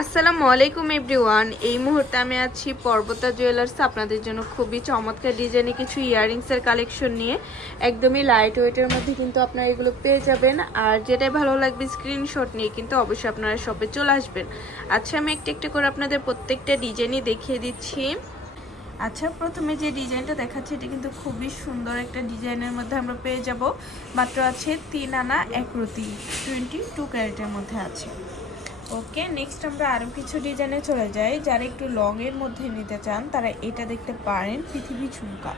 আসসালামু আলাইকুম এভরিওয়ান। এই মুহূর্তে আমি আছি পর্বতা জুয়েলার্স। আপনাদের জন্য খুবই চমৎকার ডিজাইনে কিছু ইয়াররিংসের কালেকশন নিয়ে। একদমই লাইট ওয়েটের মধ্যে কিন্তু আপনারা এগুলো পেয়ে যাবেন। আর যেটাই ভালো লাগবে স্ক্রিনশট নিয়ে কিন্তু অবশ্যই আপনারা শপে চলে আসবেন। আচ্ছা আমি একটা একটা করে আপনাদের প্রত্যেকটা ডিজাইনই দেখিয়ে দিচ্ছি। আচ্ছা প্রথমে যে ডিজাইনটা দেখাচ্ছে, এটা কিন্তু খুবই সুন্দর একটা ডিজাইনের মধ্যে আমরা পেয়ে যাব। মাত্র আছে তিন আনা এক রতি টোয়েন্টি টু ক্যারেটের মধ্যে আছে। ওকে নেক্সট আমরা আরও কিছু ডিজাইনে চলে যাই, যারা একটু লং এর মধ্যে নিতে চান, তারা এটা দেখতে পারেন, পৃথিবী ঝুমকা।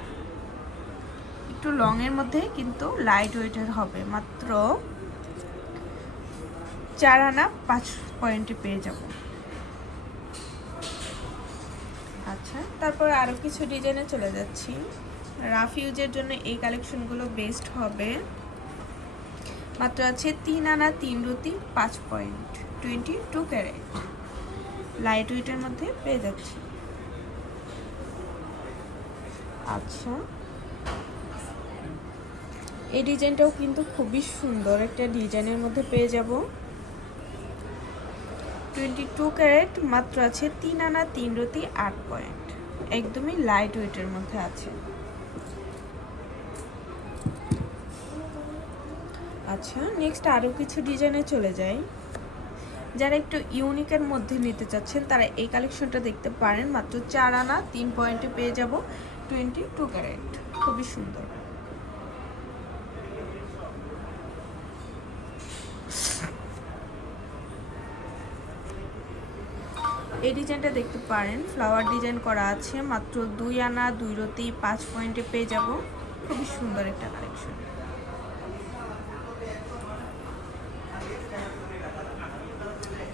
একটু লং এর মধ্যে, কিন্তু লাইট ওয়েটের হবে, মাত্র চার আনা পাঁচ পয়েন্টে পেয়ে যাব। আচ্ছা তারপর আরও কিছু ডিজাইনে চলে যাচ্ছি। রাফ ইউজের জন্য এই কালেকশনগুলো বেস্ট হবে। মাত্র আছে তিন আনা, তিন রুতি পাঁচ point. Twenty two carat light ওয়েটের মধ্যে পেয়ে যাচ্ছি। আচ্ছা। এই ডিজাইনটাও কিন্তু খুবই সুন্দর। একটা ডিজাইনের মধ্যে পেয়ে যাব। টোয়েন্টি টু ক্যারেট মাত্র আছে তিন আনা, তিন রতি আট পয়েন্ট। একদমই লাইট ওয়েটের মধ্যে আছে। আচ্ছা নেক্সট আরও কিছু ডিজাইনে চলে যাই। যারা একটু ইউনিকের মধ্যে নিতে চাচ্ছেন, তারা এই কালেকশনটা দেখতে পারেন। মাত্র চার আনা, তিন পয়েন্টে পেয়ে যাব। টোয়েন্টি টু ক্যারেট খুবই সুন্দর। এই ডিজাইনটা দেখতে পারেন। ফ্লাওয়ার ডিজাইন করা আছে। মাত্র দুই আনা, দুই রতি, পাঁচ পয়েন্টে পেয়ে যাব। খুবই সুন্দর একটা কালেকশন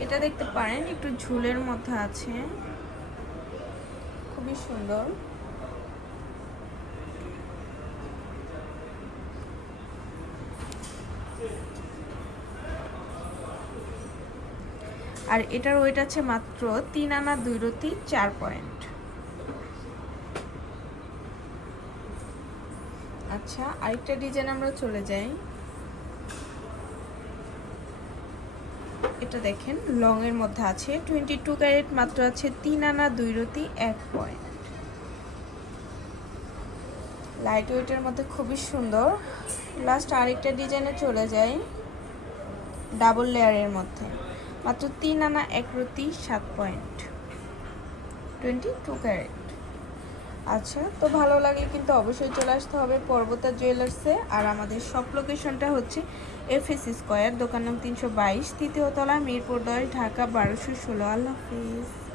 এটা দেখতে পারেন, একটু ঝুলের মধ্যে আছে। খুবই সুন্দর। আর এটার ওয়েট আছে মাত্র তিন আনা দুই রতি চার পয়েন্ট আচ্ছা আরেকটা ডিজাইন আমরা চলে যাই। এটা দেখেন লং এর মধ্যে আছে। টোয়েন্টি টু ক্যারেট মাত্র আছে তিন আনা, দুই রতি, এক পয়েন্ট। লাইট ওয়েটের মধ্যে খুবই সুন্দর। লাস্ট আরেকটা ডিজাইনে চলে যাই। ডাবল লেয়ারের মধ্যে। মাত্র তিন আনা, এক রতি, সাত পয়েন্ট। Twenty two carat. আচ্ছা তো ভালো লাগলে কিন্তু অবশ্যই চলে আসতে হবে পর্বতা জুয়েলার্সে। আর আমাদের সব লোকেশনটা হচ্ছে এফ এফএস স্কোয়ার দোকান নাম তিনশো বাইশ তৃতীয়তলা মিরপুর দশ, ঢাকা বারোশো ষোলো। আল্লাহ হাফিজ।